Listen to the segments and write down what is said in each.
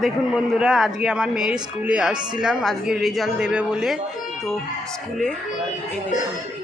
দেখুন বন্ধুরা, আজকে আমার মেয়ের স্কুলে আসছিলাম, আজকে রেজাল্ট দেবে বলে। তো স্কুলে এই দেখুন।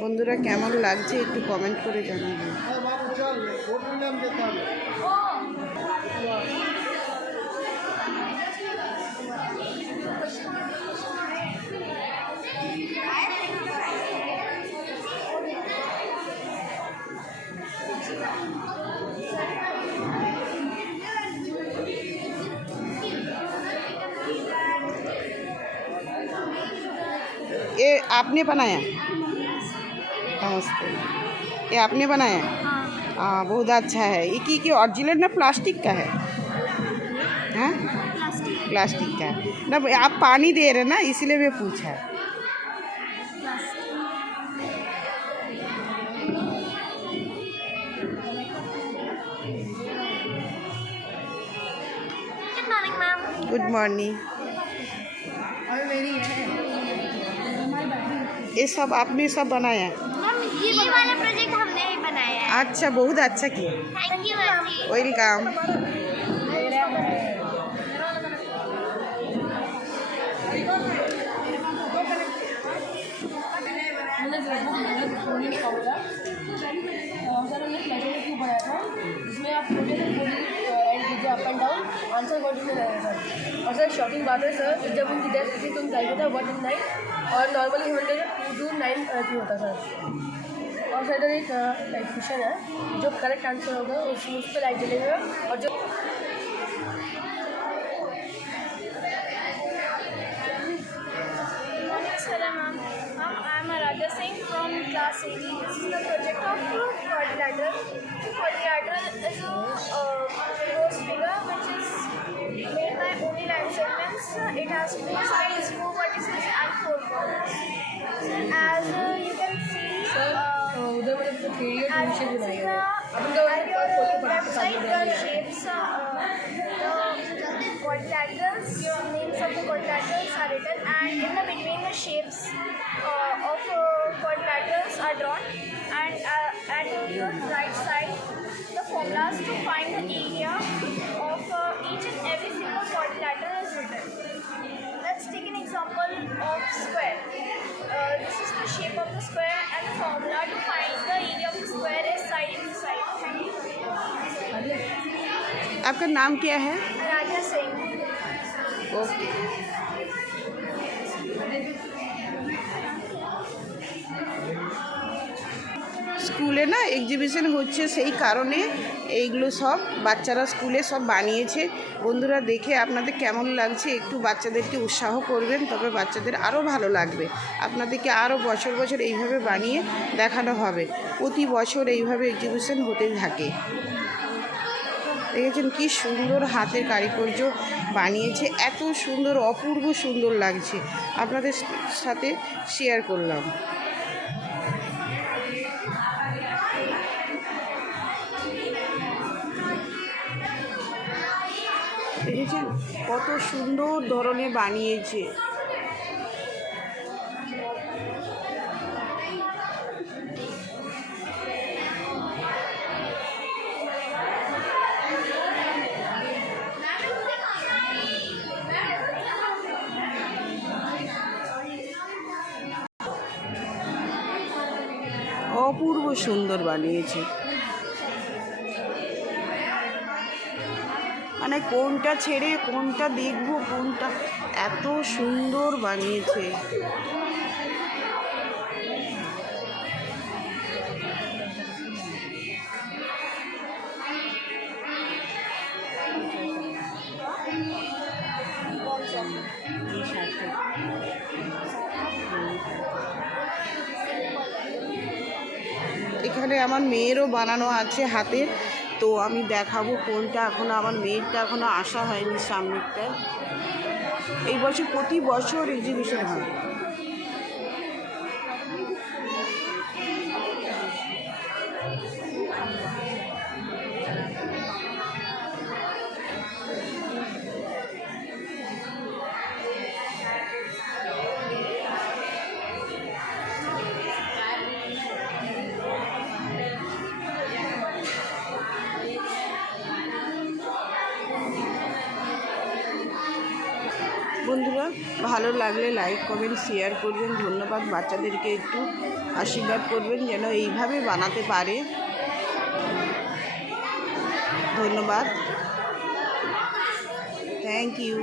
বন্ধুরা কেমন লাগছে একটু কমেন্ট করে জানাবেন ये आपने बनाया नमस्ते। ये आपने बनाया हाँ? बहुत अच्छा है। ये की की ओरिजिनल ना प्लास्टिक का है? हाँ? प्लास्टिक का है। ना आप पानी दे रहे ना इसलिए मैं पूछा गुड मॉर्निंग गुड मॉर्निंग ये सब आपने सब बनाया मैम ये वाला प्रोजेक्ट हमने ही बनाया है। अच्छा बहुत अच्छा किया। थैंक यू वेलकम सर हमने प्लेजर बनाया था जिसमें आप एंड कीजिए up and down answer word में रहेगा सर और सर शॉकिंग बात है सर जब उनकी डेथ थी तो उनका था वन इन नाइन और नॉर्मली हमारे टू टू नाइन होता सर और सर इधर एक लाइक क्वेश्चन है जो करेक्ट आंसर होगा उस उस पर लाइट जलेगा और जो morning, Sarah ma'am. Ma'am, I am Aradhya Singh from class 8. This is the project of quadrilateral. Quadrilateral is a uh, rose figure which is made by only line segments. It has four sides, four vertices, and four corners. As uh, you can see, uh, उधर मतलब three D as tuition you can बनाए see गए the, अपन का at your खोल के uh, पढ़ा के website, सामने the shapes, uh, the quadrilaterals, names of the quadrilaterals are written, and in the between the shapes uh, of uh, quadrilaterals are drawn, and uh, at your right side, the formulas to find the area of uh, each and every single quadrilateral is written. Let's take an example of square. आपका नाम क्या है Raja Singh. Okay স্কুলে না exhibition হচ্ছে সেই কারণে এইগুলো সব বাচ্চারা স্কুলে সব বানিয়েছে বন্ধুরা দেখে আপনাদের কেমন লাগছে একটু বাচ্চাদেরকে উৎসাহ করবেন তবে বাচ্চাদের আরও ভালো লাগবে আপনাদেরকে আরও বছর বছর এইভাবে বানিয়ে দেখানো হবে প্রতি বছর এইভাবে এক্সিবিশন হতে থাকে দেখেছেন কি সুন্দর হাতের কারিকর্য বানিয়েছে, এত সুন্দর, অপূর্ব সুন্দর লাগছে। আপনাদের সাথে শেয়ার করলাম। দেখেছেন কত সুন্দর ধরনের বানিয়েছে। সুন্দর বানিয়েছে। মানে কোনটা ছেড়ে কোনটা দেখব কোনটা এত সুন্দর বানিয়েছে। এখানে আমার মেয়েরও বানানো আছে হাতের তো আমি দেখাবো কোনটা এখনও আমার মেয়েরটা এখনও আসা হয়নি সামনেরটায়। এই বছর প্রতি বছর এক্সিবিশন হয়। বন্ধুরা, ভালো লাগলে লাইক কমেন্ট শেয়ার করবেন। ধন্যবাদ। বাচ্চাদেরকে একটু আশীর্বাদ করবেন যেন এইভাবে বানাতে পারে। ধন্যবাদ। Thank you